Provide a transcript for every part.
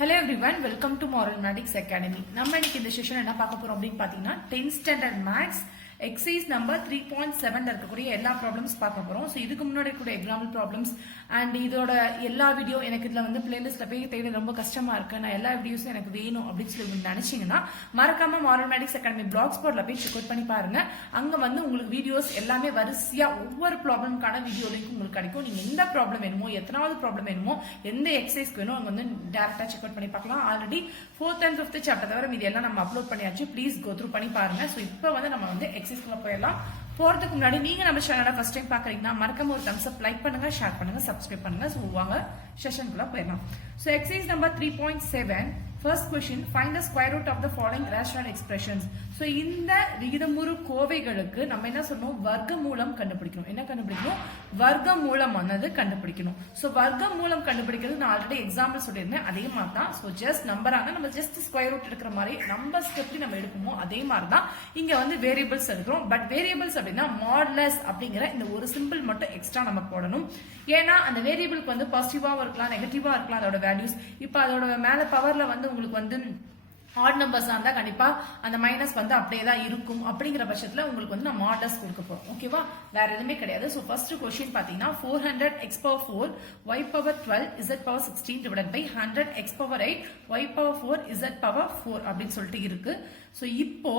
Hello everyone, welcome to Moral Mathematics Academy. நம்ம இன்னைக்கு இந்த செஷன் என்ன பார்க்க போறோம் அப்படினு பாத்தீங்கன்னா 10th standard maths exercise number 3.7 ல இருக்கக்கூடிய எல்லா ப்ராப்ளம்ஸ் பார்க்க போறோம். சோ இதுக்கு முன்னாடி கூட எக்ஸாம்பிள் ப்ராப்ளம்ஸ் அண்ட் இதோட எல்லா வீடியோ எனக்கு இதுல வந்து பிளேலிஸ்ட்ல போய் தேட ரொம்ப கஷ்டமா இருக்கு. நான் எல்லா வீடியோஸும் எனக்கு வேணும் அப்படின்னு சொல்லி நினைச்சீங்கன்னா மறக்காம மாரல் மேடிக்ஸ் அகாடமி பிளாக் ஸ்பாட்ல போய் செக் அவுட் பண்ணி பாருங்க. அங்க வந்து உங்களுக்கு வீடியோஸ் எல்லாமே வரிசையா ஒவ்வொரு ப்ராப்ளம்கான வீடியோ லிங்க் உங்களுக்கு கிடைக்கும். நீங்க எந்த ப்ராப்ளம் வேணுமோ, எத்தனாவது ப்ராப்ளம் வேணுமோ, எந்த எக்ஸசைஸ் வேணும் அங்க வந்து டைரக்டா செக் அவுட் பண்ணி பார்க்கலாம். Already 4th and 5th chapter தவிர மீதி எல்லாம் நம்ம அப்லோட் பண்ணியாச்சு. ப்ளீஸ் கோ த்ரூ பண்ணி பாருங்க. சோ இப்போ வந்து நம்ம வந்து எக்ஸசைஸ்க்குள்ள போயிடலாம். போறதுக்கு முன்னாடி நீங்க நம்ம சேனலை ஃபர்ஸ்ட் டைம் பாக்குறீங்கன்னா மறக்காம ஒரு தம்ஸ் அப் லைக் பண்ணுங்க, ஷேர் பண்ணுங்க, சப்ஸ்கிரைப் பண்ணுங்க. சோ வாங்க செஷனுக்குள்ள போயிடலாம். So exercise number 3.7 first question, find the square root of the following rational expressions. So இந்த விகிதமுறு கோவைகளுக்கு நம்ம என்ன சொன்னோம், வர்க்கமூலம் கண்டுபிடிக்கணும். என்ன கண்டுபிடிக்கணும்? வர்க்கமூலமானது கண்டுபிடிக்கணும். சோ வர்க்கமூலம் கண்டுபிடிக்கிறது நான் ஆல்ரெடி எக்ஸாம்பிள் சொல்லியிருந்தேன். அதே மாதிரி தான். சோ ஜஸ்ட் நம்பரான நம்ம ஜஸ்ட் ஸ்கொயர் ரூட் எடுக்கிற மாதிரி நம்பர்ஸ் எப்படி நம்ம எடுப்போமோ அதே மாதிரி தான் இங்க வந்து வேரியபிள்ஸ் எடுக்கிறோம். பட் வேரியபிள்ஸ் அப்படின்னா மாடுலஸ் அப்படிங்கிற இந்த ஒரு சிம்பிள் மட்டும் எக்ஸ்ட்ரா நம்ம போடணும். ஏன்னா அந்த வேரியபிளுக்கு வந்து பாசிட்டிவாவும் இருக்கலாம், நெகட்டிவா இருக்கலாம் அதோட வேல்யூஸ். இப்ப அதோட மேல பவர்ல வந்து உங்களுக்கு வந்து ஆட் நம்பர்ஸ் இருந்தா கண்டிப்பா அந்த மைனஸ் வந்து அப்படியே தான் இருக்கும். அப்படிங்கிற பட்சத்துல உங்களுக்கு வந்து நம்ம மாடலஸ் கொடுக்க போறோம். ஓகேவா? வேற எதுவுமே கிடையாது. சோ ஃபர்ஸ்ட் क्वेश्चन பாத்தீங்கன்னா 400 x power 4 y power 12 z power 16 divided by 100 x power 8 y power 4 z power 4 அப்படின்னு சொல்லிட்டு இருக்கு. சோ இப்போ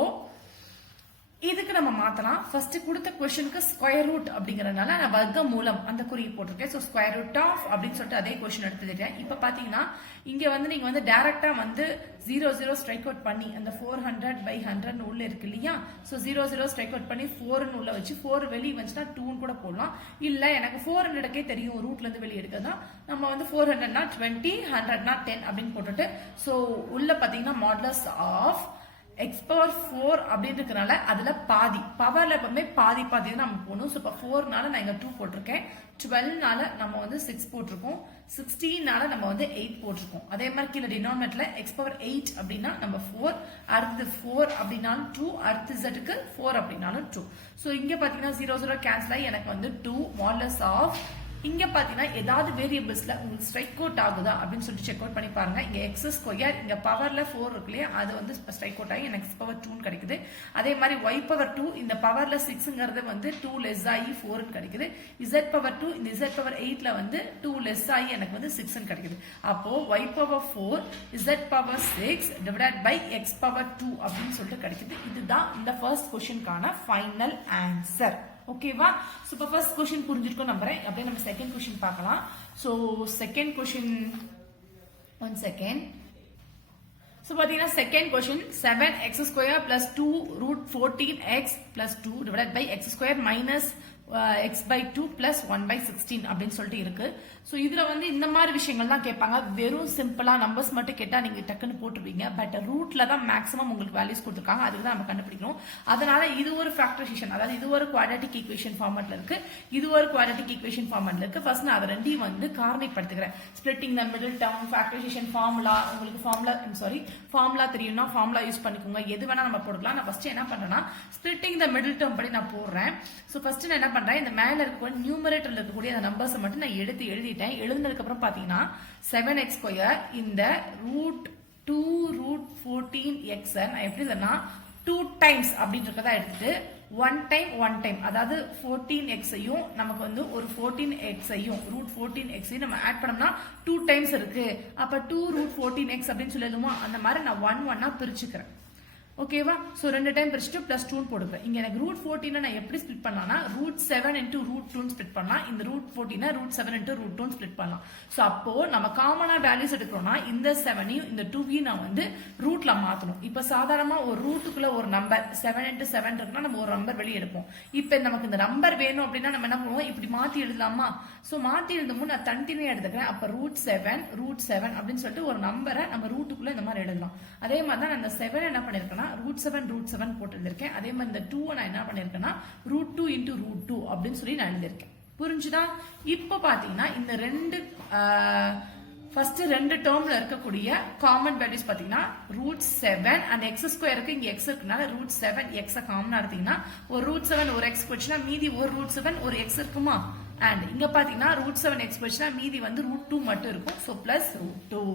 இதுக்கு நம்ம மாத்தலாம். ஃபர்ஸ்ட் கொடுத்த क्वेश्चनக்கு ஸ்கொயர் ரூட் அப்படிங்கறதுனால நான் வர்க்க மூலம் அந்த குறியை போட்டிருக்கேன். சோ ஸ்கொயர் ரூட் ஆஃப் அப்படின்னு சொல்லிட்டு அதே क्वेश्चन எடுத்துட்டேன். இப்ப பாத்தீங்கன்னா இங்க வந்து நீங்க வந்து டைரக்டா வந்து 00 ஸ்ட்ரைக் அவுட் பண்ணி அந்த 400 by 100 உள்ள இருக்கு இல்லையா? சோ 00 ஸ்ட்ரைக் அவுட் பண்ணி 4 உள்ள வச்சு 4 வெளிய வந்துச்சுனா 2 கூட போடலாம். இல்ல எனக்கு 400க்கே தெரியும் ரூட்ல இருந்து வெளிய எடுக்கறதா, நம்ம வந்து 400 னா 20, 100 னா 10 அப்படின்னு போட்டுட்டு சோ உள்ள பாத்தீங்கன்னா மாடுலஸ் ஆஃப் x power 4 அப்படின்றதுனால அதுல பாதி பவர்ல எப்பவுமே பாதி பாதி நம்ம போகணும். இப்ப 4னால நான் இங்க 2 போட்டிருக்கேன், 12னால நம்ம வந்து 6 போட்டிருக்கோம், 16னால நம்ம வந்து 8 போட்டிருக்கோம். அதே மாதிரி கீழே டினாமினேட்டர்ல x power 8 அப்படின்னா நம்ம 4, அடுத்து 4 அப்படின்னாலும் 2, அடுத்து zக்கு 4 அப்படின்னாலும் 2. சோ இங்க பாத்தீங்கன்னா 00 கேன்சல் ஆகி எனக்கு வந்து 2 மாடுலஸ் ஆஃப் இங்க பாத்தீங்கன்னா ஏதாவது வேரியபிள்ஸ்ல உங்களுக்கு ஸ்ட்ரைக் அவுட் ஆகுதா அப்படின்னு சொல்லிட்டு செக் அவுட் பண்ணி பாருங்க. இங்க எக்ஸ் ஸ்கொயர் இங்க பவர்ல 4 இருக்கு இல்லையா, அது வந்து ஸ்ட்ரைக் அவுட் ஆகி எனக்கு x பவர் 2 கிடைக்குது. அதே மாதிரி y பவர் 2 இந்த பவர்ல 6ங்கிறது வந்து 2 லெஸ் ஆகி 4 கிடைக்குது. z பவர் 2 இந்த z பவர் 8ல வந்து 2 லெஸ் ஆகி எனக்கு வந்து 6 கிடைக்குது. அப்போ y power 4 z power 6 divided by x power 2 அப்படின்னு சொல்லிட்டு கிடைக்குது. இதுதான் இந்த ஃபர்ஸ்ட் क्वेश्चनக்கான ஃபைனல் ஆன்சர். ஓகேவா? சோ இப்ப ஃபர்ஸ்ட் क्वेश्चन புரிஞ்சிருக்கும் நம்புறேன். அப்படியே நம்ம செகண்ட் क्वेश्चन பார்க்கலாம். So second question 1 second. So பாத்தீங்கன்னா second question 7x square plus 2 root 14x plus 2 divided by x square minus x by 2 plus 1 by 16 அப்படின்னு சொல்லிட்டு இருக்கு. சோ இதுல வந்து இந்த மாதிரி விஷயங்கள் தான் கேட்பாங்க. வெறும் சிம்பிளா நம்பர்ஸ் மட்டும் கேட்டா நீங்க டக்குன்னு போட்டுருவீங்க. பட் ரூட்ல தான் மேக்ஸிமம் உங்களுக்கு வேல்யூஸ் கொடுத்துருக்காங்க, அதுக்கு தான் நம்ம கண்டுபிடிக்கணும். அதனால இது ஒரு ஃபேக்டரைசேஷன், அதாவது இது ஒரு குவாட்ராட்டிக் ஈக்குவேஷன் ஃபார்மட்ல இருக்கு, இது ஒரு குவாட்ராட்டிக் ஈக்குவேஷன் ஃபார்மட்ல இருக்கு. ஃபர்ஸ்ட் நான் அதை ரெண்டையும் வந்து காரணிப்படுத்துகிறேன். Splitting the middle term, factorisation formula, உங்களுக்கு ஃபார்முலா தெரியும்னா ஃபார்முலா யூஸ் பண்ணிக்கோங்க. எது வேணா நம்ம போடலாம். நான் ஃபர்ஸ்ட் என்ன பண்றேன்னா ஸ்பிளிட்டிங் த மிடில் டேர்ம் படி நான் போடுறேன். சோ ஃபர்ஸ்ட் நான் என்ன பண்றேன், இந்த மேல இருக்கக்கூடிய நியூமரேட்டர்ல இருக்கக்கூடிய அந்த நம்பர்ஸ் மட்டும் நான் எடுத்து எழுதிட்டேன். எழுதுனதுக்கு அப்புறம் பாத்தீங்கன்னா 7x ஸ்கொயர் இந்த ரூட் 2 ரூட் 14x நான் எப்படி சொன்னா 2 டைம்ஸ் அப்படின்றத எடுத்துட்டு 1 டைம் அதாவது 14x-ஐயும் நமக்கு வந்து ஒரு 14x-ஐயும் ரூட் 14x-ஐயும் நம்ம ஆட் பண்ணோம்னா 2 டைம்ஸ் இருக்கு. அப்ப 2 ரூட் 14x அப்படின்னு சொல்லிடுமா, அந்த மாதிரி நான் 1 பிரிச்சுக்கிறேன். ஓகேவா? சோ 2 டைம் பிரிச்சுட்டு பிளஸ் 2 போடுவேன். இங்க எனக்கு ரூட் 14 நான் எப்படி ஸ்ப்ளிட் பண்ணலாம்னா ரூட் 7 into ரூட் 2 ஸ்ப்ளிட் பண்ணலாம். இந்த root 14 root 7 into root 2 split பண்ணலாம். சோ அப்போ நம்ம காமனா வேல்யூஸ் எடுக்கிறோம்னா இந்த 7ஐயும் இந்த 2ஐயும் நான் வந்து ரூட்ல மாத்தணும். இப்ப சாதாரணமா ஒரு ரூட்டுக்குள்ள ஒரு நம்பர் 7 into 7 இருக்குன்னா நம்ம ஒரு நம்பர் வெளியே எடுப்போம். இப்ப நமக்கு இந்த நம்பர் வேணும் அப்படின்னா நம்ம என்ன பண்ணுவோம், இப்படி மாத்தி எழுதலாமா? சோ மாத்தி எழுதும்போது நான் தனித்தனியா எடுத்துக்கிறேன். அப்ப ரூட் 7 அப்படின்னு சொல்லிட்டு ஒரு நம்பரை நம்ம ரூட்டுக்குள்ள இந்த மாதிரி எழுதலாம். அதே மாதிரி தான் அந்த 7 என்ன பண்ணிருக்கேன்னா ரூட் 7 போட்டு எழுதிருக்கேன். அதே மாதிரி இந்த 2 நான் என்ன பண்ணிருக்கேன்னா ரூட் 2 into ரூட் 2 அப்படின்னு சொல்லி நான் எழுதிருக்கேன். புரிஞ்சுதா? இப்ப பாத்தீங்கன்னா இந்த ரெண்டு ஃபர்ஸ்ட் ரெண்டு டேர்ம்ல இருக்கக்கூடிய காமன் வேல்யூஸ் பாத்தீங்கன்னா ரூட் 7 அண்ட் x ஸ்கொயருக்கு இங்க x இருக்குனால ரூட் 7x காமனா எடுத்தீங்கன்னா ஒரு ரூட் 7 ஒரு x போச்சுன்னா மீதி ஒரு ரூட் 7 ஒரு x இருக்குமா? அண்ட் இங்க பாத்தீங்கன்னா ரூட் 7x போச்சுன்னா மீதி வந்து ரூட் 2 மட்டும் இருக்கும். So plus root 2.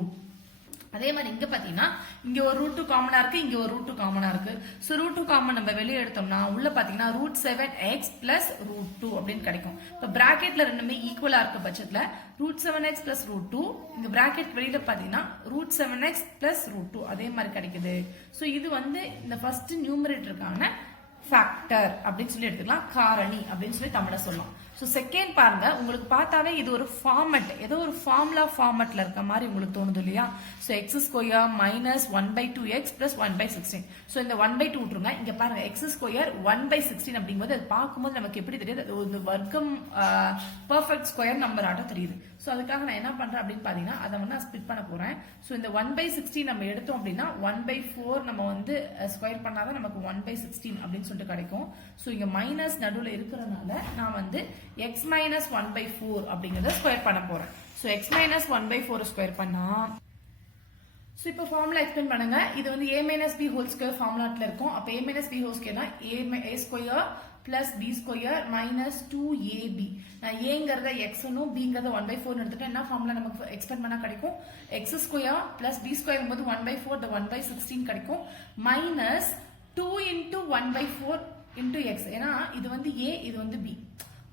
அதே மாதிரி இங்க பாத்தீங்கன்னா இங்க ஒரு ரூட் 2 காமனா இருக்கு, இங்க ஒரு ரூட் 2 காமனா இருக்கு. சோ ரூட் 2 காமன் நம்ம வெளியே எடுத்தோம்னா உள்ள பாத்தீங்கன்னா √7x plus √2 அப்படின்னு கிடைக்கும். இப்ப பிராக்கெட்ல ரெண்டுமே ஈக்குவலா இருக்க பட்சத்துல √7x plus √2, இந்த பிராக்கெட் வெளியில பாத்தீங்கன்னா √7x plus √2 அதே மாதிரி கிடைக்குது. சோ இது வந்து இந்த ஃபர்ஸ்ட் நியூமரேட்டருக்கான ஃபேக்டர் அப்படின்னு சொல்லி எடுத்துக்கலாம், காரணி அப்படின்னு சொல்லி தமிழ்ல சொல்லலாம். சோ செகண்ட் பாருங்க, உங்களுக்கு பார்த்தாவே இது ஒரு ஃபார்மட், ஏதோ ஒரு ஃபார்முலா ஃபார்மட்ல இருக்க மாதிரி உங்களுக்கு தோணுது இல்லையா? So x square minus 1/2x plus 1/16. So இந்த 1/2 விட்டுருங்க. இங்க பாருங்க x ஸ்கொயர் 1/16 அப்படிங்கும்போது அது பார்க்கும்போது நமக்கு எப்படி தெரியுது, அது ஒரு வர்க்கம் பெர்ஃபெக்ட் ஸ்கொயர் நம்பர் ஆட்ட தெரியுது. சோ அதுக்காக நான் என்ன பண்றேன் அப்படின்னு பாத்தீங்கன்னா அதை வந்து நான் ஸ்பிளிட் பண்ண போறேன். சோ இந்த 1/16 நம்ம எடுத்தோம் அப்படின்னா 1/4 நம்ம வந்து ஸ்கொயர் பண்ணாதான் நமக்கு 1/16 அப்படின்னு சொல்லிட்டு கிடைக்கும். சோ இங்க மைனஸ் நடுவுல இருக்கிறதுனால நான் வந்து x minus 1/4 அப்படிங்கறத ஸ்கொயர் பண்ண போறேன். சோ x minus 1/4 ஸ்கொயர் பண்ணா, சோ இப்போ ஃபார்முலா எக்ஸ்பிளைன் பண்ணுங்க. இது வந்து a minus b whole square ஃபார்முலாட்ல இருக்கும். அப்ப a minus b ஹோல் ஸ்கொயர்னா a square plus b square minus 2ab. நான் ஏங்கறத x னும் bங்கறத 1/4 எடுத்துட்டேன். என்ன ஃபார்முலா நமக்கு எக்ஸ்பெக்ட் பண்ணா கிடைக்கும், x square plus b square போது 1/4 the 1/16 கிடைக்கும், மைனஸ் 2 into 1/4 into x. ஏன்னா இது வந்து a, இது வந்து b.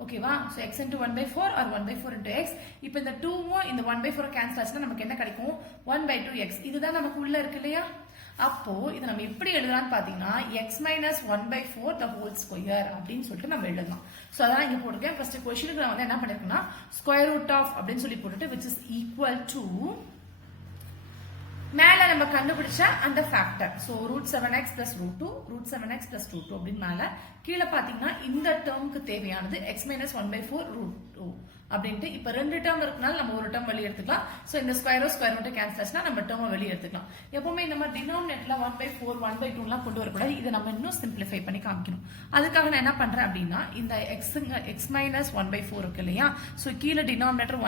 ஓகேவா? So x into 1/4 or 1/4 into x. இப்போ இந்த 2வும் இந்த 1/4 கேன்சல் ஆச்சுன்னா நமக்கு என்ன கிடைக்கும், 1/2x. இதுதான் நமக்கு உள்ள இருக்கு இல்லையா? அப்போ இது நம்ம எப்படி எழுதலாம்னு பாத்தீங்கன்னா x minus 1/4 the whole square அப்படின்னு சொல்லிட்டு நம்ம எழுதலாம். சோ அதான் இங்க போட்டுருக்கேன். ஃபர்ஸ்ட் क्वेश्चனுக்கு நான் வந்து என்ன பண்ணிருக்கேன்னா ஸ்கொயர் ரூட் ஆஃப் அப்படின்னு சொல்லி போட்டுட்டு which is equal to மேல நம்ம கண்டுபிடிச்ச அந்த factor. So √7x plus √2, √7x plus √2 அப்படின்னு மேல, கீழே பாத்தீங்கன்னா இந்த டேர்முக்கு தேவையானது x minus 1/4 √2 அப்படின்ட்டு. இப்ப ரெண்டு டேர்ம் இருக்கனால நம்ம ஒரு டேர்ம் வெளியே எடுத்துக்கலாம். சோ இந்த ஸ்கொயர் ரூட் கேன்சல் ஆச்சுன்னா நம்ம டேர்ம் வெளியே எடுத்துக்கலாம். எப்பவுமே இந்த மாதிரி டினாமினேட்டர்ல 1/4 1/2 எல்லாம் கொண்டு வரக்கூடாது. இதை நம்ம இன்னும் சிம்பிளிஃபை பண்ணி காமிக்கணும். அதுக்காக நான் என்ன பண்றேன் அப்படின்னா இந்த x minus 1/4 இருக்கு இல்லையா? சோ கீழே டினாமினேட்டர்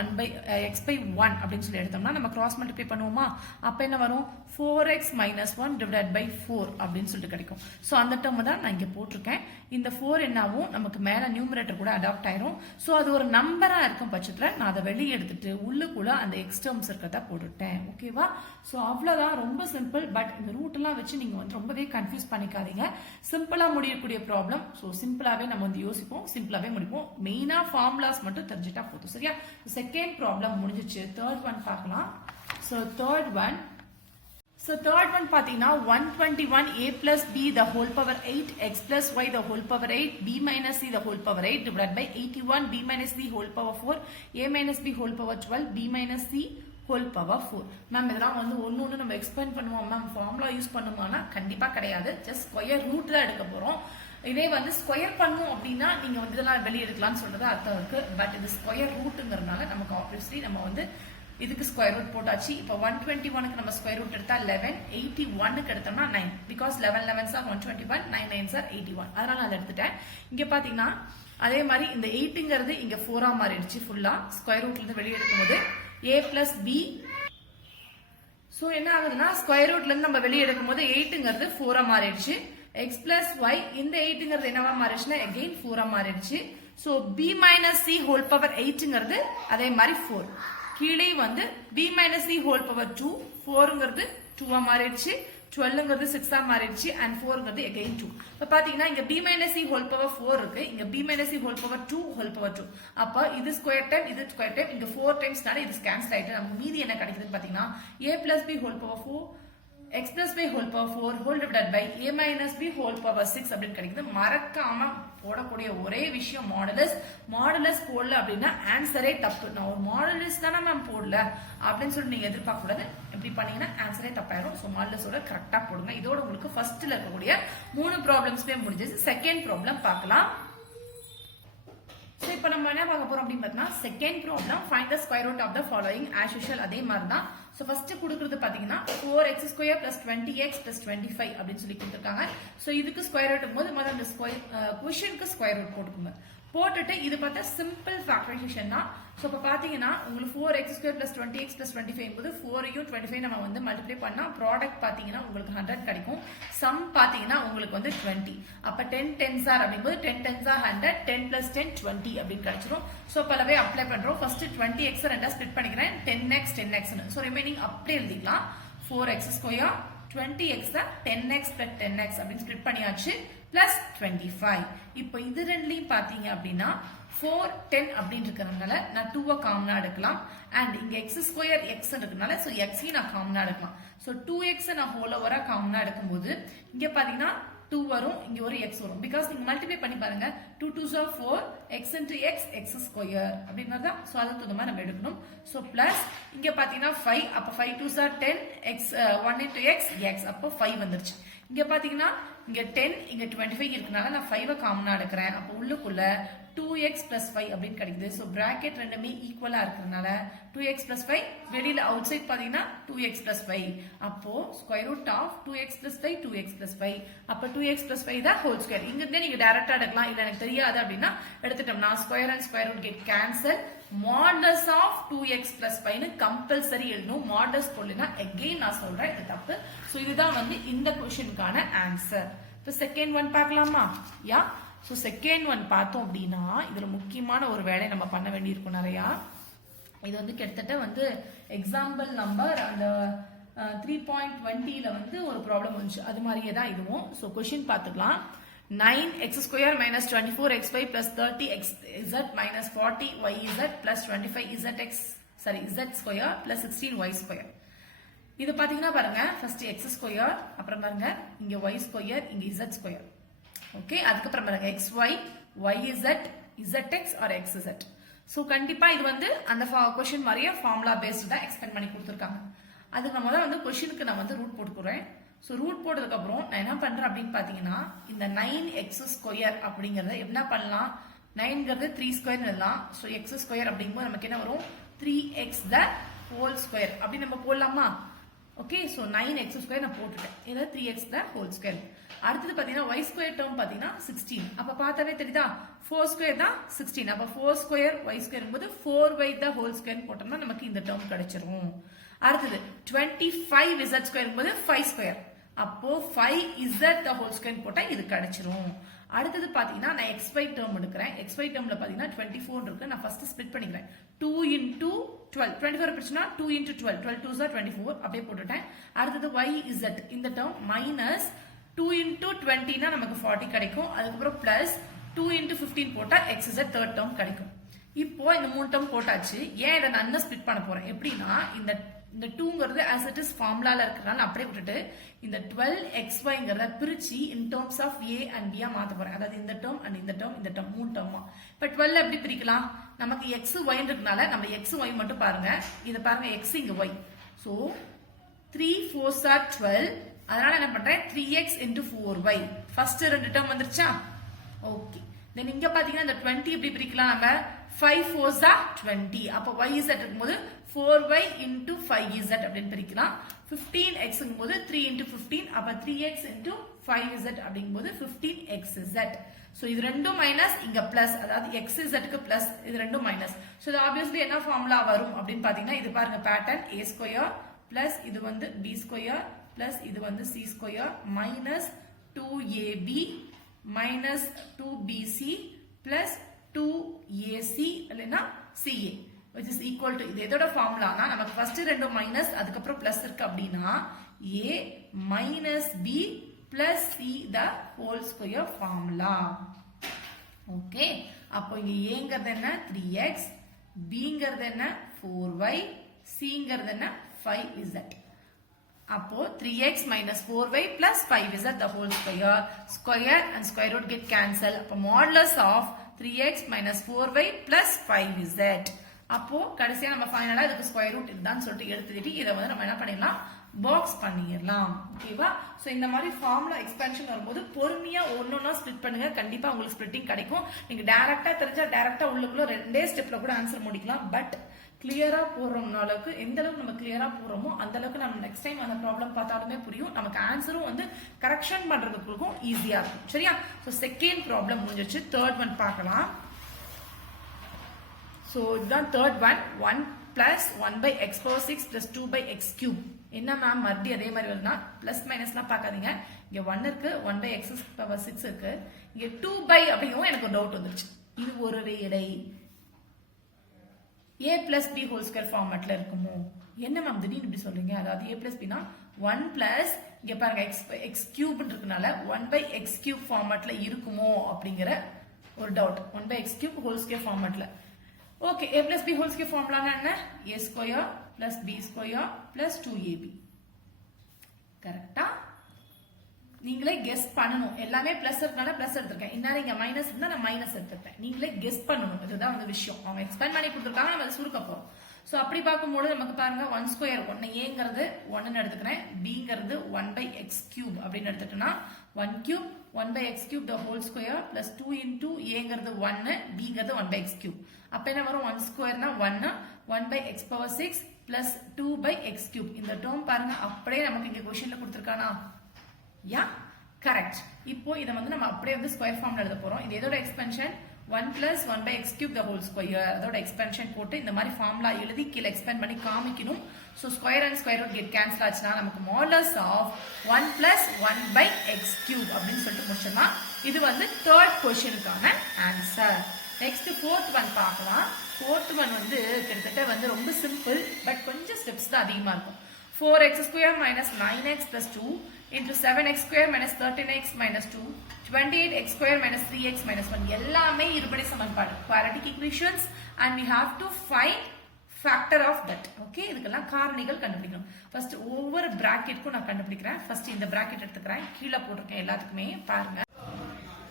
x/1 அப்படின்னு சொல்லி எடுத்தோம்னா நம்ம கிராஸ் மல்டிப்ளை பண்ணுவோமா? அப்ப என்ன வரும், 4x minus 1 divided by 4 அப்படின்னு சொல்லிட்டு கிடைக்கும். சோ அந்த டேர்ம் தான் நான் இங்க போட்டிருக்கேன். இந்த 4 என்னாவும் நமக்கு மேல நியூமரேட்டர் கூட அடாப்ட் ஆயிரும். சோ அது ஒரு நம்பரா இருக்கும் பட்சத்துல நான் அதை வெளியே எடுத்துட்டு உள்ளுக்குள்ள அந்த எக்ஸ் டேர்ம்ஸ் இருக்கதா போட்டுட்டேன். ஓகேவா? சோ அவ்வளவுதான், ரொம்ப சிம்பிள். பட் இந்த ரூட் எல்லாம் வச்சு நீங்க வந்து ரொம்பவே கன்ஃபியூஸ் பண்ணிக்காதீங்க. சிம்பிளா முடியக்கூடிய ப்ராப்ளம். சோ சிம்பிளாவே நம்ம வந்து யோசிப்போம், சிம்பிளாவே முடிப்போம். மெயினா ஃபார்முலாஸ் மட்டும் தெரிஞ்சுட்டா போதும். சரியா? செகண்ட் ப்ராப்ளம் முடிஞ்சிச்சு. தேர்ட் ஒன் பார்க்கலாம். சோ தேர்ட் ஒன் பாத்தீங்கன்னா 121a plus b the whole power 8 x plus y the whole power 8 b minus c the whole power 8 divided by 81 b minus c whole power 4 a minus b whole power 12 b minus c whole power 4. Ma'am இதெல்லாம் வந்து ஒன்னு நம்ம explain பண்ணுவோம் ma'am, formula use பண்ணுமானா கண்டிப்பா கிடையாது. Just square root தான் எடுக்க போறோம். இதே வந்து ஸ்கொயர் பண்ணும் அப்படின்னா நீங்க வந்து இதெல்லாம் வெளியே எடுக்கலாம்னு சொல்றது அர்த்தம் இருக்கு. பட் இது ஸ்கொயர் ரூட்ங்கிறதுனால நமக்கு ஆப்வியஸ்லி நம்ம வந்து இதுக்கு ஸ்கொயர் ரூட் போட்டாச்சு. இப்போ 121க்கு நம்ம ஸ்கொயர் ரூட் எடுத்தா 11, 81க்கு எடுத்தோம்னா 9. Because 11 11s are 121, 9 9s are 81. அதனால அதை எடுத்துட்டேன். இங்க பாத்தீங்கன்னா அதே மாதிரி இந்த 8ங்கிறது இங்க 4ஆ மாறிடுச்சு. ஃபுல்லா ஸ்கொயர் ரூட்ல இருந்து வெளியே எடுக்கும்போது a plus b. சோ என்ன ஆகுதுன்னா ஸ்கொயர் ரூட்ல இருந்து நம்ம வெளியே எடுக்கும்போது 8ங்கிறது 4ஆ மாறிடுச்சு. x plus y, இந்த 8ங்கிறது என்னவா மாறிடுச்சுன்னா again 4ஆ மாறிடுச்சு. So b minus c whole power 8ங்கிறது அதே மாதிரி 4. கீழே வந்து b minus c whole power 2, 4ங்கிறது 2ஆ மாறிடுச்சு, 12ங்கிறது 6ஆ மாறிடுச்சு, and 4ங்கிறது again 2. இப்ப பாத்தீங்கன்னா இங்க b minus c whole power 4 இருக்கு, இங்க b minus c whole power 2 whole power 2. அப்ப இது ஸ்கொயர் டைம், இது ஸ்கொயர் டைம், இங்க 4 டைம்ஸ்னால இது கேன்சல் ஆயிட்டு நமக்கு மீதி என்ன கிடைக்குதுன்னு பாத்தீங்கன்னா a plus b whole power 4 x plus y whole power 4 whole divided by a minus b whole power 6 அப்படின்னு கிடைக்குது. மறக்காம போடக்கூடிய ஒரே விஷயம் மாடுலஸ் போடல அப்படின்னா ஆன்சரே தப்பு. நான் ஒரு மாடுலஸ் தானே மேம் போடல அப்படின்னு சொல்லி நீங்க எதிர்பார்க்க கூடாது. எப்படி பண்ணீங்கன்னா ஆன்சரே தப்பாயிரும். ஸோ மாடுலஸோட கரெக்டா போடுங்க. இதோட உங்களுக்கு ஃபர்ஸ்ட்ல இருக்கக்கூடிய 3 ப்ராப்ளம்ஸ்மே முடிஞ்சிச்சு. செகண்ட் ப்ராப்ளம் பார்க்கலாம். இப்போ நம்ம என்ன பார்க்க போறோம் அப்படின்னு பார்த்தீங்கன்னா second problem, find the square root of the following. As usual அதே மாதிரி தான். சோ ஃபர்ஸ்ட் கொடுக்கிறது பாத்தீங்கன்னா 4x² plus 20x plus 25 அப்படின்னு சொல்லி கொடுத்துருக்காங்க. சோ இதுக்கு ஸ்கொயர் ரூட் போது முதல்ல அந்த क्वेश्चनக்கு ஸ்கொயர் ரூட் போட்டுக்கோங்க. போட்டுட்டு இது பார்த்தா சிம்பிள் ஃபேக்டரைசேஷன் தான். சோ இப்ப பாத்தீங்கன்னா உங்களுக்கு 4x² plus 20x plus 25 என்பது 4ஐயும் 25 நம்ம வந்து மல்டிப்ளை பண்ணா ப்ராடக்ட் பாத்தீங்கன்னா உங்களுக்கு 100 கிடைக்கும். சம் பாத்தீங்கன்னா உங்களுக்கு வந்து 20. அப்ப 10 10s are அப்படிங்கும்போது 10 10s are 100, 10 plus 10 20 அப்படின்னு கிடைச்சிரும். சோ பலவே அப்ளை பண்றோம். ஃபர்ஸ்ட் 20x ரெண்டா ஸ்ப்ளிட் பண்ணிக்கிறேன், 10x 10x. சோ ரிமைனிங் அப்படியே எழுதிக்கலாம். 4x ஸ்கொயர் 20x தான் 10x plus 10x அப்படின்னு ஸ்ப்ளிட் பண்ணியாச்சு பிளஸ் 25. இப்போ இது ரெண்டுலையும் பார்த்தீங்க அப்படின்னா 4 10 அப்படின்னு இருக்கிறதுனால நான் 2 காமனா எடுக்கலாம் அண்ட் இங்க x ஸ்கொயர் x இருக்கிறதுனால ஸோ x நான் காமனா எடுக்கலாம். ஸோ 2x நான் ஹோல் ஓவரா காமனா எடுக்கும்போது இங்க பாத்தீங்கன்னா 2 வரும், இங்க ஒரு x வரும். பிகாஸ் நீங்க மல்டிப்ளை பண்ணி பாருங்க 2 2s are 4 x into x x square அப்படிங்கறத சோ அதுக்கு தகுந்த மாதிரி நம்ம எடுக்கணும். சோ பிளஸ் இங்க பாத்தீங்கன்னா 5 அப்ப 5 2s are 10 x 1 into x x அப்ப 5 வந்துருச்சு. இங்க பாத்தீங்கன்னா இங்க 10 இங்க 25 இருக்கனால நான் 5 காமனா எடுக்கிறேன். அப்ப உள்ளுக்குள்ள 2x plus 5 அப்படின்னு கிடைக்குது. சோ பிராக்கெட் ரெண்டுமே ஈக்குவலா இருக்கிறதுனால 2x plus 5 வெளியில அவுட் சைட் பாத்தீங்கன்னா 2x plus 5. அப்போ square root of 2x plus 5 2x plus 5. அப்ப 2x plus 5 தான் ஹோல் ஸ்கொயர். இங்க இருந்தே நீங்க டைரக்டா எடுக்கலாம், இல்ல எனக்கு தெரியாது அப்படின்னா எடுத்துட்டோம்னா square and square root get cancel. Modulus of 2x plus 5 னு கம்பல்சரி எழுதணும். மாடுலஸ் போடலைன்னா அகைன் நான் சொல்றேன் இது தப்பு. சோ இதுதான் வந்து இந்த क्वेश्चनக்கான ஆன்சர். இப்போ செகண்ட் ஒன் பார்க்கலாமா? யா ஸோ செகண்ட் ஒன் பார்த்தோம் அப்படின்னா இதுல முக்கியமான ஒரு வேலையை நம்ம பண்ண வேண்டியிருக்கும் நிறையா. இது வந்து கிட்டத்தட்ட வந்து எக்ஸாம்பிள் நம்பர் அந்த 3.20ல வந்து ஒரு ப்ராப்ளம் வந்துச்சு, அது மாதிரியே தான் இதுவும். ஸோ கொஸ்டின் பார்த்துக்கலாம். 9x square minus 24xy plus 30xz minus 40yz plus 25zx z square plus 16y square. இது பாத்தீங்கன்னா பாருங்க ஃபர்ஸ்ட் x ஸ்கொயர், அப்புறம் பாருங்க இங்க y ஸ்கொயர், இங்க z ஸ்கொயர். ஓகே, அதுக்கப்புறம் பாருங்க xy yz zx or xz. So கண்டிப்பா இது வந்து அந்த क्वेश्चन மாதிரியே ஃபார்முலா பேஸ்ட் தான் எக்ஸ்பிளைன் பண்ணி கொடுத்திருக்காங்க. அதுக்கு நம்ம தான் வந்து क्वेश्चनக்கு நான் வந்து ரூட் போட்டுக்குறேன். சோ ரூட் போட்டதுக்கு அப்புறம் நான் என்ன பண்றேன் அப்படின்னு பாத்தீங்கன்னா இந்த 9x ஸ்கொயர் அப்படிங்கறத என்ன பண்ணலாம், 9ங்கிறது 3 ஸ்கொயர் எழுதலாம். சோ x ஸ்கொயர் அப்படிங்கும்போது நமக்கு என்ன வரும், 3x the whole square அப்படி நம்ம போடலாமா? ஓகே, சோ 9x ஸ்கொயர் நான் போட்டுட்டேன். இது 3x the whole square. அடுத்து பாத்தீங்கன்னா y ஸ்கொயர் டேர்ம் பாத்தீங்கன்னா 16. அப்ப பார்த்தாவே தெரியுதா 4 ஸ்கொயர் தான் 16. அப்ப 4 ஸ்கொயர் y ஸ்கொயர் போது 4y the whole square போட்டோம்னா நமக்கு இந்த டேர்ம் கிடைச்சிரும். அடுத்து 25z ஸ்கொயர் போது 5 ஸ்கொயர். அப்போ 5z the whole square போட்டா இது கிடைச்சிரும். அடுத்தது பாத்தீங்கன்னா நான் xy டேர்ம் எடுக்கிறேன். xy டேர்ம்ல பாத்தீங்கன்னா 24 இருக்கு. நான் ஃபர்ஸ்ட் ஸ்ப்ளிட் பண்ணிக்கிறேன். 2 into 12 24 பிரிச்சுனா 2 into 12 12 2s are 24 அப்படியே போட்டுட்டேன். அடுத்தது yz இந்த டேர்ம் மைனஸ் 2 into 20 னா நமக்கு 40 கிடைக்கும். அதுக்கப்புறம் பிளஸ் 2 into 15 போட்டா xz தேர்ட் டேர்ம் கிடைக்கும். இப்போ இந்த மூணு டேர்ம் போட்டாச்சு. ஏன் இதை நான் இன்னும் ஸ்ப்ளிட் பண்ண போறேன் எப்படின்னா இந்த 2ங்கிறது as it is ஃபார்முலால இருக்கறனால அப்படியே விட்டுட்டு இந்த 12xyங்கிறத பிரிச்சு in terms of a and b மாத்த போறேன். அதாவது இந்த டேர்ம் அண்ட் இந்த டேர்ம் இந்த டேர்ம் மூணு டேர்மா. இப்ப 12 எப்படி பிரிக்கலாம், நமக்கு x y இருக்கனால நம்ம x y மட்டும் பாருங்க. இத பாருங்க x இங்க y. So 3 4s are 12. அதனால என்ன பண்றேன் 3x into 4y. ஃபர்ஸ்ட் ரெண்டு டேர்ம் வந்துருச்சா? ஓகே. தென் இங்க பாத்தீங்கன்னா இந்த 20 எப்படி பிரிக்கலாம் நம்ம 5 4s are 20. அப்ப yz இருக்கும்போது 4y into 5z அப்படின்னு பிரிக்கலாம். 15x ங்கும்போது 3 into 15 அப்ப 3x into 5z அப்படிங்கும்போது 15xz. சோ இது ரெண்டும் மைனஸ் இங்க பிளஸ், அதாவது xz க்கு பிளஸ், இது ரெண்டும் மைனஸ். சோ இது ஆப்வியஸ்லி என்ன ஃபார்முலா வரும் அப்படின்னு பாத்தீங்கன்னா இது பாருங்க பேட்டர்ன் a ஸ்கொயர் பிளஸ் இது வந்து b ஸ்கொயர் பிளஸ் இது வந்து c square minus 2ab minus 2bc plus 2ac இல்லைன்னா ca which is equal to இது எதோட ஃபார்முலானா நமக்கு ஃபர்ஸ்ட் ரெண்டும் மைனஸ் அதுக்கப்புறம் பிளஸ் இருக்கு அப்படின்னா a minus b plus c the whole square formula. Okay, அப்போ இங்க a ங்கிறது என்ன 3x, b ங்கிறது என்ன 4y, c ங்கிறது என்ன 5z. அப்போ 3x minus 4y plus 5z the whole square. Square and square root get cancel. அப்போ modulus of 3x minus 4y plus 5z. அப்போ கடைசியா நம்ம ஃபைனலா இதுக்கு ஸ்கொயர் ரூட் இதுதான் சொல்லிட்டு எடுத்துட்டு இதை வந்து நம்ம என்ன பண்ணிடலாம், பாக்ஸ் பண்ணிடலாம். ஓகேவா? சோ இந்த மாதிரி ஃபார்முலா எக்ஸ்பான்ஷன் வரும்போது பொறுமையா ஒன்னொன்னா ஸ்ப்ளிட் பண்ணுங்க. கண்டிப்பா உங்களுக்கு ஸ்ப்ளிட்டிங் கிடைக்கும். நீங்க டைரக்டா தெரிஞ்சா டைரக்டா உள்ளுக்குள்ள ரெண்டே ஸ்டெப்ல கூட ஆன்சர் முடிக்கலாம். பட் கிளியரா போடுறோம் அளவுக்கு எந்த அளவுக்கு நம்ம கிளியரா போடுறோமோ அந்த அளவுக்கு நம்ம நெக்ஸ்ட் டைம் அந்த ப்ராப்ளம் பார்த்தாலுமே புரியும். நமக்கு ஆன்சரும் வந்து கரெக்ஷன் பண்றதுக்கும் ஈஸியா இருக்கும். சரியா? சோ செகண்ட் ப்ராப்ளம் முடிஞ்சிச்சு. தேர்ட் ஒன் பார்க்கலாம். So இதுதான் third one. 1 plus 1 by x power 6 plus 2 by x cube. என்ன மேம் மறுபடியும் அதே மாதிரி வருதுன்னா பிளஸ் மைனஸ்லாம் பார்க்காதீங்க. இங்க 1 இருக்கு, 1 by x power 6 இருக்கு. இங்க 2 by அப்படிங்கவும் எனக்கு ஒரு டவுட் வந்துருச்சு. இது ஒரு வேளை a plus b whole square ஃபார்மட்ல இருக்குமோ என்ன மேம் திடீர்னு இப்படி சொல்றீங்க? அதாவது a பிளஸ் பினா 1 பிளஸ் இங்க பாருங்க எக்ஸ் கியூப் இருக்கனால 1 பை எக்ஸ் கியூப் ஃபார்மேட்ல இருக்குமோ அப்படிங்கிற ஒரு doubt. 1 by X cube whole square ஃபார்மேட்ல. Okay, a plus B whole square ஃபார்முலானா என்ன? a square plus b square plus 2ab. கரெக்டா? நீங்களே கெஸ் பண்ணணும். எல்லாமே பிளஸ் இருக்கனால பிளஸ் எடுத்திருக்கேன். இன்னால இங்க மைனஸ் இருந்தா நான் மைனஸ் எடுத்துட்டேன். நீங்களே கெஸ் பண்ணணும். இதுதான் வந்து விஷயம். அவங்க எக்ஸ்பேண்ட் பண்ணி கொடுத்துருக்காங்க, நம்ம அதை சுருக்க போறோம். சோ அப்படி பார்க்கும்போது நமக்கு பாருங்க 1 ஸ்கொயர் 1 ஏங்கிறது 1ன்னு எடுத்துக்கிறேன், bங்கிறது 1 பை எக்ஸ் கியூப் அப்படின்னு எடுத்துட்டோம்னா 1 cube 1 by X cube the whole square plus 2 into ஏங்கிறது 1 bங்கிறது 1 பை எக்ஸ் கியூப். அப்ப என்ன வரும்? 1 ஸ்கொயர்னா 1 by x power 6 plus 2 by X cube. இந்த டேர்ம் பாருங்க அப்படியே நமக்கு இங்க क्वेश्चनல கொடுத்திருக்கானா? யா, கரெக்ட். இப்போ இத வந்து நம்ம அப்படியே வந்து ஸ்கொயர் ஃபார்ம்ல எழுத போறோம். இது எதோட எக்ஸ்பென்ஷன்? 1 plus 1 by x cube the whole square. அதோட எக்ஸ்பென்ஷன் போட்டு இந்த மாதிரி ஃபார்முலா எழுதி கீழ எக்ஸ்பெண்ட் பண்ணி காமிக்கணும். So square and square root get cancel ஆச்சுனா நமக்கு modulus of 1 plus 1 by x cube அப்படின்னு சொல்லிட்டு முடிச்சோம்னா இது வந்து தேர்ட் क्वेश्चनக்கான ஆன்சர். நெக்ஸ்ட் ஃபோர்த் ஒன் பார்க்கலாம். ஃபோர்த் ஒன் வந்து கிட்டத்தட்ட வந்து ரொம்ப சிம்பிள், பட் கொஞ்சம் ஸ்டெப்ஸ் தான் அதிகமா இருக்கும். 4x square minus 9x plus 2 into 7x square minus 13x minus 2, 28x square minus 3x minus 1. எல்லாமே இருபடி சமன்பாடு, quadratic equations, and we have to find factor of that. Okay, இதுக்கெல்லாம் காரணிகள் கண்டுபிடிக்கணும். ஃபர்ஸ்ட் ஒவ்வொரு பிராக்கெட்க்கும் நான் கண்டுபிடிக்கிறேன். ஃபர்ஸ்ட் இந்த பிராக்கெட் எடுத்துக்கிறேன், கீழே போட்டிருக்கேன் எல்லாத்துக்குமே பாருங்க.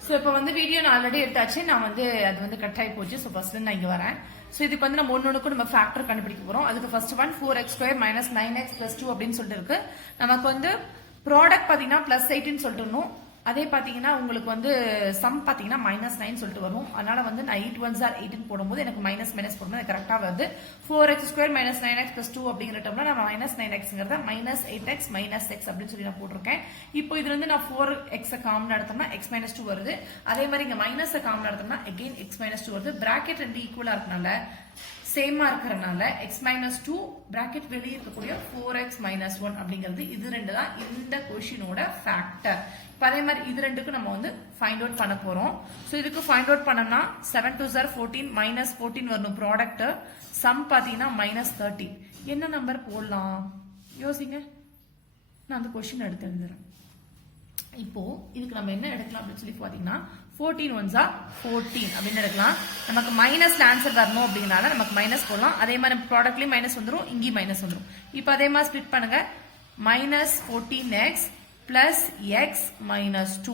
சோ இப்போ வந்து வீடியோ நான் ஆல்ரெடி எடுத்தாச்சு, நான் வந்து அது வந்து கட் ஆகி போச்சு. சோ ஃபர்ஸ்ட்ல நான் இங்க வரேன். சோ இதுக்கு வந்து நம்ம ஒன்னொன்னுக்கும் நம்ம ஃபேக்டர் கண்டுபிடிக்க போறோம். அதுக்கு first one 4x square minus 9x plus 2 அப்படின்னு சொல்லிட்டு இருக்கு. நமக்கு வந்து ப்ராடக்ட் பாத்தீங்கன்னா பிளஸ் 8ன்னு சொல்லிட்டு, அதே பாத்தீங்கன்னா உங்களுக்கு வந்து சம் பாத்தீங்கன்னா மைனஸ் 9 சொல்லிட்டு வரும். அதனால வந்து நான் 8 1s are 8 போடும்போது எனக்கு மைனஸ் மைனஸ் போடும்போது கரெக்டா வருது. 4x square minus 9x plus 2 அப்படிங்கிற டேர்ம்ல நான் மைனஸ் 9xங்கிறத மைனஸ் 8x மைனஸ் x அப்படின்னு சொல்லி நான் போட்டிருக்கேன். இப்போ இதுல இருந்து நான் 4x காமன் எடுத்தோம்னா x மைனஸ் 2 வருது. அதே மாதிரி இங்க மைனஸ் காமன் எடுத்தோம்னா அகைன் x மைனஸ் 2 வருது. பிராக்கெட் ரெண்டு ஈக்குவலா இருக்கனால சேமா இருக்கறனால x minus 2 bracket வெளிய இருக்கக்கூடிய 4x minus 1 அப்படிங்கிறது இது ரெண்டு தான் இந்த क्वेश्चनோட ஃபேக்டர். இப்போ அதே மாதிரி இது ரெண்டுக்கு நம்ம வந்து ஃபைண்ட் அவுட் பண்ண போறோம். சோ இதுக்கு ஃபைண்ட் அவுட் பண்ணோம்னா 7 2s are 14 minus 14 வரணும் ப்ராடக்ட். சம் பாத்தீங்கன்னா minus 13. என்ன நம்பர் போடலாம் யோசிங்க. நான் அந்த क्वेश्चन எடுத்து எழுதுறேன். இப்போ இதுக்கு நம்ம என்ன எடுக்கலாம் அப்படின்னு சொல்லி பாத்தீங்கன்னா 14 1s are 14 அப்படின்னு எடுக்கலாம். நமக்கு மைனஸ்ல ஆன்சர் வரணும் அப்படிங்கனால நமக்கு மைனஸ் போடலாம். அதே மாதிரி ப்ராடக்ட்லயும் மைனஸ் வந்துரும், இங்கேயும் மைனஸ் வந்துரும். இப்போ அதே மாதிரி ஸ்ப்ளிட் பண்ணுங்க. Minus 14x plus X minus 2.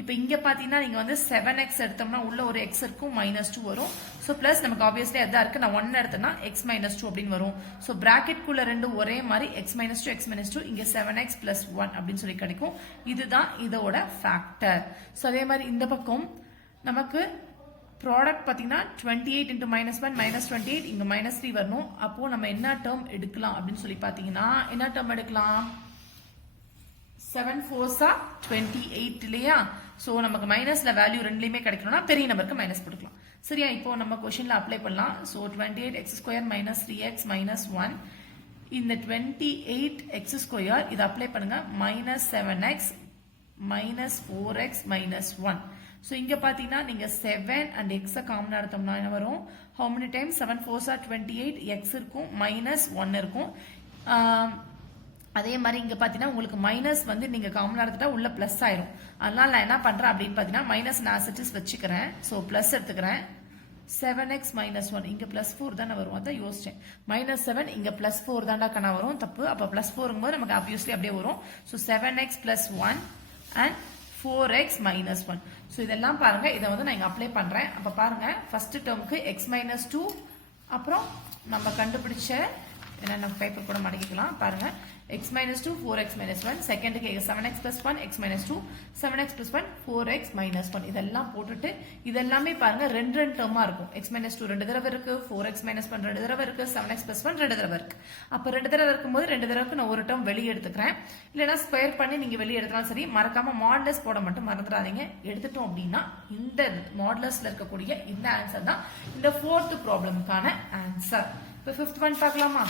இப்போ இங்க பாத்தீங்கன்னா நீங்க வந்து 7x எடுத்தோம்னா உள்ள ஒரு x இருக்கும், மைனஸ் 2 வரும். சோ பிளஸ் நமக்கு ஆப்வியஸ்லி அதான் இருக்கு. நான் 1 எடுத்தேன்னா x மைனஸ் 2 அப்படின்னு வரும். சோ பிராக்கெட் குள்ள ரெண்டு ஒரே மாதிரி x மைனஸ் 2 x மைனஸ் 2, இங்க 7x பிளஸ் 1 அப்படின்னு சொல்லி கிடைக்கும். இதுதான் இதோட ஃபேக்டர். சோ அதே மாதிரி இந்த பக்கம் நமக்கு ப்ராடக்ட் பாத்தீங்கன்னா 28 into minus 1 minus 28, இங்க minus 3 வரணும். அப்போ நம்ம என்ன டேர்ம் எடுக்கலாம் அப்படின்னு சொல்லி பாத்தீங்கன்னா என்ன டேர்ம் எடுக்கலாம்? 7 4s are 28 இல்லையா? சோ நமக்கு மைனஸ்ல வேல்யூ ரெண்டுலயுமே கிடைக்கணும்னா பெரிய நம்பருக்கு மைனஸ் போட்டுக்கலாம். சரியா? இப்போ நம்ம क्वेश्चनல அப்ளை பண்ணலாம். So 28x square minus 3x minus 1, இந்த 28x square இத அப்ளை பண்ணுங்க. minus 7x minus 4x minus 1. So இங்க பாத்தீங்கன்னா நீங்க 7 and x காமன் எடுத்தோம்னா என்ன வரும்? how many times 7 4s are 28, x இருக்கும் minus 1 இருக்கும். அதே மாதிரி இங்க பாத்தீங்கன்னா உங்களுக்கு மைனஸ் வந்து நீங்க காமன் எடுத்துட்டா உள்ள பிளஸ் ஆயிரும். அதனால நான் என்ன பண்றேன் அப்படின்னு பாத்தீங்கன்னா மைனஸ் நான் ஆஸ் வச்சுக்கிறேன். சோ பிளஸ் எடுத்துக்கிறேன். 7x minus 1 இங்க plus 4 தான வரும். அதான் யோசிச்சேன். minus 7 இங்க plus 4 தான்டா கண்ணா வரும். தப்பு. அப்ப plus 4ங்கும்போது நமக்கு obviously அப்படியே வரும். So 7x plus 1 and 4x minus 1. So இதெல்லாம் பாருங்க. இத வந்து நான் இங்க அப்ளை பண்றேன். அப்ப பாருங்க ஃபர்ஸ்ட் டேர்முக்கு x minus 2, அப்புறம் நம்ம கண்டுபிடிச்ச என்ன நம்ம பேப்பர் கூட மடக்கிக்கலாம் பாருங்க. x minus 2 4x minus 1, செகண்டுக்கு 7x plus 1 x minus 2 7x plus 1 4x minus 1. இதெல்லாம் போட்டுட்டு இதெல்லாமே பாருங்க ரெண்டு ரெண்டு டேர்மா இருக்கும். x minus 2 ரெண்டு தடவை இருக்கு, 4x minus 1 ரெண்டு தடவை இருக்கு, 7x plus 1 ரெண்டு தடவை இருக்கு. அப்ப ரெண்டு தடவை இருக்கும்போது ரெண்டு தடவைக்கு நான் ஒரு டேர்ம் வெளியே எடுத்துக்கிறேன். இல்லைன்னா ஸ்கொயர் பண்ணி நீங்க வெளியே எடுத்தாலும் சரி. மறக்காம மாடுலஸ் போட மட்டும் மறந்துடாதீங்க. எடுத்துட்டோம் அப்படின்னா இந்த மாடுலஸ்ல இருக்கக்கூடிய இந்த ஆன்சர் தான் இந்த ஃபோர்த் ப்ராப்ளமுக்கான ஆன்சர். இப்போ ஃபிஃப்த் ஒன் பார்க்கலாமா?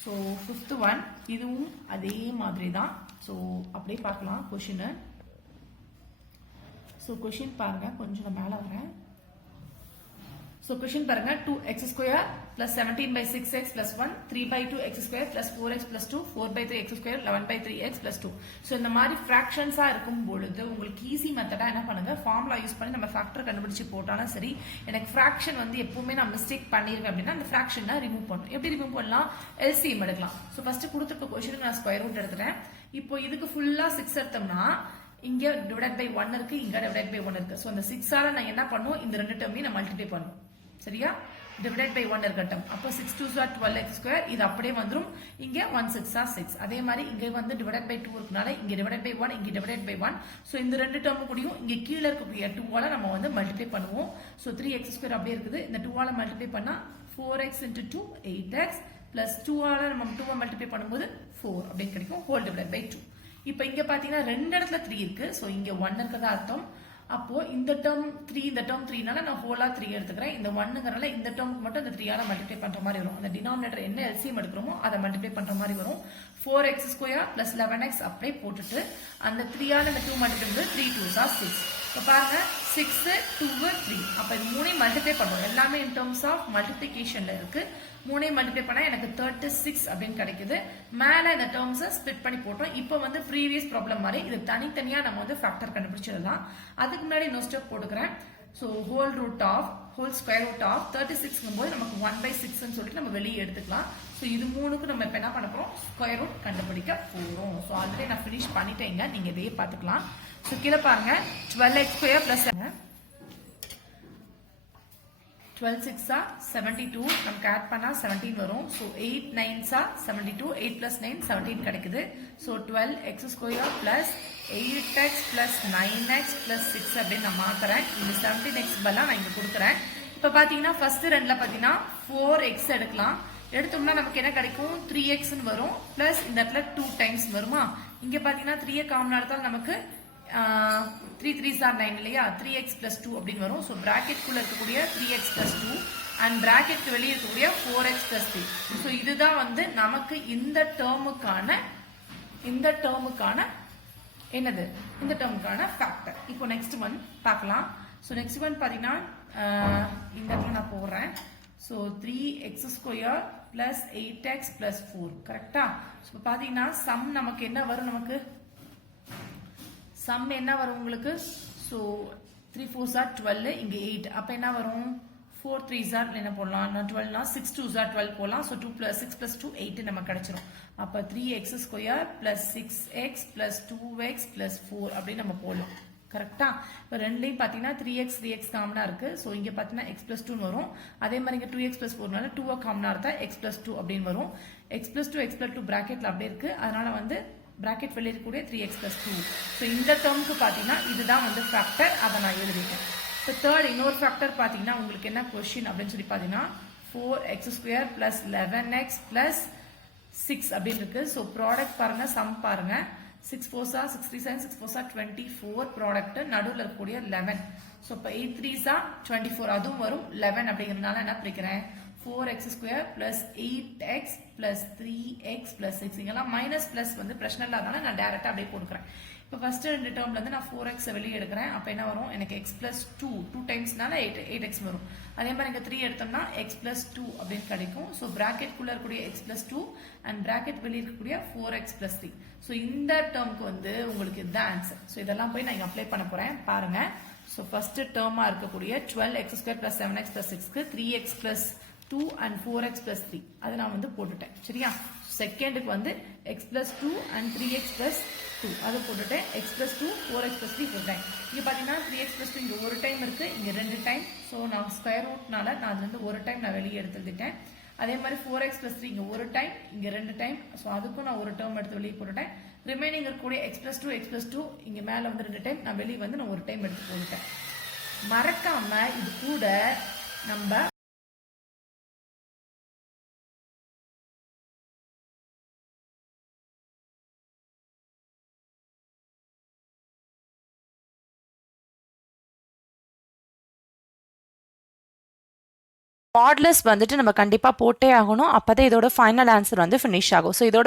ஸோ ஃபிஃப்த் ஒன் இதுவும் அதே மாதிரி தான். ஸோ அப்படியே பார்க்கலாம் கொஷின். ஸோ கொஷின் பாருங்க, கொஞ்சம் நான் மேலே வரேன். So question பாருங்க 2x square plus 17 by 6x plus 1 3 by 2x square plus 4x plus 2 4 by 3x square 11 by 3x plus 2. So இந்த மாதிரி fractions இருக்கும் பொழுது உங்களுக்கு ஈஸி மெத்தடா என்ன பண்ணுங்க ஃபார்முலா யூஸ் பண்ணி நம்ம ஃபேக்டர் கண்டுபிடிச்சு போட்டாலும் சரி எனக்கு fraction வந்து எப்பவுமே நான் மிஸ்டேக் பண்ணிருக்கேன் அப்படின்னா அந்த fractionனை ரிமூவ் பண்ணணும். எப்படி ரிமூவ் பண்ணலாம்? LCM எடுக்கலாம். ஸோ ஃபர்ஸ்ட் கொடுத்துருக்க கொஸ்டினுக்கு நான் ஸ்கொயர் ரூட் எடுத்துட்டேன். இப்போ இதுக்கு ஃபுல்லா 6 எடுத்தோம்னா இங்க டிவைட் பை 1 இருக்கு, இங்க டிவைட் பை 1 இருக்கு. ஸோ அந்த 6 ஆல நான் என்ன பண்ணுவோம்? இந்த ரெண்டு டேர்மையும் நான் மல்டிப்ளை பண்ணுவோம். சரியா? டிவைட் பை 1 இருக்கட்டும். அப்போ 6 2s are 12x square. இது அப்படியே வந்துரும். இங்க 1 6 are 6. அதே மாதிரி இங்க வந்து டிவைட் பை 2 இருக்கனால இங்க டிவைட் பை 1, இங்க டிவைட் பை 1. சோ இந்த ரெண்டு டேர்ம் கூடயும் இங்க கீழ இருக்கக்கூடிய 2 ஆல நம்ம வந்து மல்டிப்ளை பண்ணுவோம். சோ 3x square அப்படியே இருக்குது. இந்த 2 ஆல மல்டிப்ளை பண்ணா 4x into 2 8x plus 2 ஆல நம்ம 2 ஆ மல்டிப்ளை பண்ணும்போது 4 அப்படி கிடைக்கும். Whole divide by 2. இப்போ இங்க பாத்தீங்கன்னா ரெண்டு இடத்துல 3 இருக்கு. சோ இங்க 1 இருக்கதா அர்த்தம். அப்போ இந்த டேர்ம் 3 இந்த டேர்ம் 3 னால நான் ஹோலா 3 எடுத்துக்கிறேன். இந்த 1ங்கறனால இந்த டேர்முக்கு மட்டும் இந்த 3 ஆல மல்டிப்ளை பண்ற மாதிரி வரும். அந்த டினாமினேட்டர் என்ன LCM எடுக்கறோமோ அதை மல்டிப்ளை பண்ற மாதிரி வரும். 4x square plus 11x அப்படியே போட்டுட்டு அந்த 3 ஆல இந்த 2 மல்டிப்ளை பண்ணி 3 2s are 6. இப்போ பாருங்க 6 2 3. அப்ப இது மூணையும் மல்டிப்ளை பண்றோம். எல்லாமே in terms of multiplicationல இருக்கு. மூணையும் மல்டிப்ளை பண்ணா எனக்கு 36 அப்படின்னு கிடைக்குது. மேல இந்த டேர்ம்ஸை ஸ்ப்ளிட் பண்ணி போட்டோம். இப்போ வந்து ப்ரீவியஸ் ப்ராப்ளம் மாதிரி இது தனித்தனியா நம்ம வந்து ஃபேக்டர் கண்டுபிடிச்சிடலாம். அதுக்கு முன்னாடி இன்னொரு ஸ்டெப் போட்டுக்கிறேன். So whole square root of 36 போது நமக்கு 1/6 சொல்லிட்டு நம்ம வெளியே எடுத்துக்கலாம். ஸோ இது மூணுக்கு நம்ம இப்போ என்ன பண்ண போறோம்? ஸ்கொயர் ரூட் கண்டுபிடிக்க போறோம். ஸோ ஆல்ரெடி நான் ஃபினிஷ் பண்ணிட்டேங்க. நீங்க இதையே பார்த்துக்கலாம். ஸோ கீழே பாருங்க 12x square plus 12 6 are 72. நமக்கு ஆட் பண்ணா 17 வரும். So 8 9s are 72. 8 plus 9 17 கிடைக்குது. So 12x square plus 8x plus 9x plus 6 அப்படின்னு நான் மாத்துறேன். இந்த 17x பதிலா நான் இங்க கொடுக்குறேன். இப்ப பாத்தீங்கன்னா ஃபர்ஸ்ட் ரெண்டுல பாத்தீங்கன்னா 4x எடுக்கலாம். எடுத்தோம்னா நமக்கு என்ன கிடைக்கும்? 3x வரும். பிளஸ் இந்த இடத்துல 2 டைம்ஸ் வருமா? இங்க பாத்தீங்கன்னா 3 காமன் எடுத்தால் நமக்கு 3 3s are 9 இல்லையா? 3x plus 2 அப்படின்னு வரும். ஸோ பிராக்கெட் குள்ள இருக்கக்கூடிய 3x plus 2 அண்ட் பிராக்கெட் வெளியே இருக்கக்கூடிய 4x plus 3. ஸோ இதுதான் வந்து நமக்கு இந்த டேர்முக்கான என்னது? இந்த டேர்முக்கான ஃபேக்டர். இப்போ நெக்ஸ்ட் ஒன் பார்க்கலாம். ஸோ நெக்ஸ்ட் ஒன் பார்த்தீங்கன்னா இந்த இடத்துல நான் போடுறேன். So 3x square plus 8x plus 4 கரெக்டா? ஸோ பார்த்தீங்கன்னா சம் நமக்கு என்ன வரும்? நமக்கு சம் என்ன வரும் உங்களுக்கு? ஸோ 3 4s are 12, இங்க 8. அப்ப என்ன வரும்? 4 3s are என்ன போடலாம்? நான் 12 6 2s are 12 போடலாம். ஸோ 2 plus 6 plus 2 8 நமக்கு கிடைச்சிரும். அப்ப 3x square plus 6x plus 2x plus 4 அப்படி நம்ம போடலாம். கரெக்டா? இப்போ ரெண்டுலையும் பார்த்தீங்கன்னா 3x காமனா இருக்கு. ஸோ இங்க பார்த்தீங்கன்னா x plus 2 வரும். அதே மாதிரி இங்க 2x plus 4னால 2 காமனா இருந்தா x plus 2 அப்படின்னு வரும். x plus 2 பிராக்கெட்ல அப்படியே இருக்கு. அதனால வந்து பிராக்கெட் வெளியே இருக்கக்கூடிய 3x plus 2. ஸோ இந்த டேர்முக்கு பார்த்தீங்கன்னா இதுதான் வந்து ஃபேக்டர். அதை நான் எழுதிட்டேன். இப்போ தேர்ட் இன்னொரு ஃபேக்டர் பார்த்தீங்கன்னா உங்களுக்கு என்ன கொஸ்டின் அப்படின்னு சொல்லி பார்த்தீங்கன்னா 4x square plus 11x plus 6 அப்படின்னு இருக்கு. ஸோ ப்ராடக்ட் பாருங்க, சம் பாருங்க. 6 4s are 67, 6 4s are 24 product நடுவில் இருக்கக்கூடிய 11. ஸோ இப்போ 8 3s are 24 அதுவும் வரும். 11 அப்படிங்கிறதுனால என்ன பிரிக்கிறேன்? 4x square plus 8x plus 3x plus 6. இங்கெல்லாம் மைனஸ் பிளஸ் வந்து பிரச்சனை இல்லாதனால நான் டைரக்டா அப்படியே போட்டுக்கிறேன். இப்போ ஃபர்ஸ்ட் ரெண்டு டேர்ம்ல இருந்து நான் 4x வெளியே எடுக்கிறேன். அப்ப என்ன வரும்? எனக்கு x plus 2 டைம்ஸ்னால 8x வரும். அதே மாதிரி இங்க 3 எடுத்தோம்னா x plus 2 அப்படின்னு கிடைக்கும். ஸோ பிராக்கெட் குள்ள இருக்கக்கூடிய x plus 2 அண்ட் பிராக்கெட் வெளியே இருக்கக்கூடிய 4x plus 3. ஸோ இந்த டேர்முக்கு வந்து உங்களுக்கு இதுதான் ஆன்சர். ஸோ இதெல்லாம் போய் நான் இங்க அப்ளை பண்ண போறேன். பாருங்க. ஸோ ஃபர்ஸ்ட் டேர்மா இருக்கக்கூடிய 12x square plus 7x plus 6க்கு 3x plus 2 and 4x plus 3 அதை நான் வந்து போட்டுட்டேன். சரியா? செகண்டுக்கு வந்து x plus 2 and 3x plus 2 அதை போட்டுட்டேன். x plus 2 4x plus 3 போட்டேன். இங்க பாத்தீங்கன்னா 3x plus 2 இங்க ஒரு டைம் இருக்கு, இங்க ரெண்டு டைம். ஸோ நான் ஸ்கொயர் ரூட்னால நான் அதுல இருந்து ஒரு டைம் நான் வெளியே எடுத்துட்டேன். அதே மாதிரி 4x plus 3 இங்க ஒரு டைம், இங்க ரெண்டு டைம். ஸோ அதுக்கும் நான் ஒரு டேர்ம் எடுத்து வெளியே போட்டுட்டேன். ரிமைனிங் இருக்கக்கூடிய x plus 2 x plus 2 இங்க மேல வந்து ரெண்டு டைம், நான் வெளியே வந்து நான் ஒரு டைம் எடுத்து போட்டுட்டேன். மறக்காம இது கூட நம்ம மாடுலஸ் வந்துட்டு நம்ம கண்டிப்பா போட்டே ஆகணும். அப்பதான் இதோட ஃபைனல் ஆன்சர் வந்து ஃபினிஷ் ஆகும். ஸோ இதோட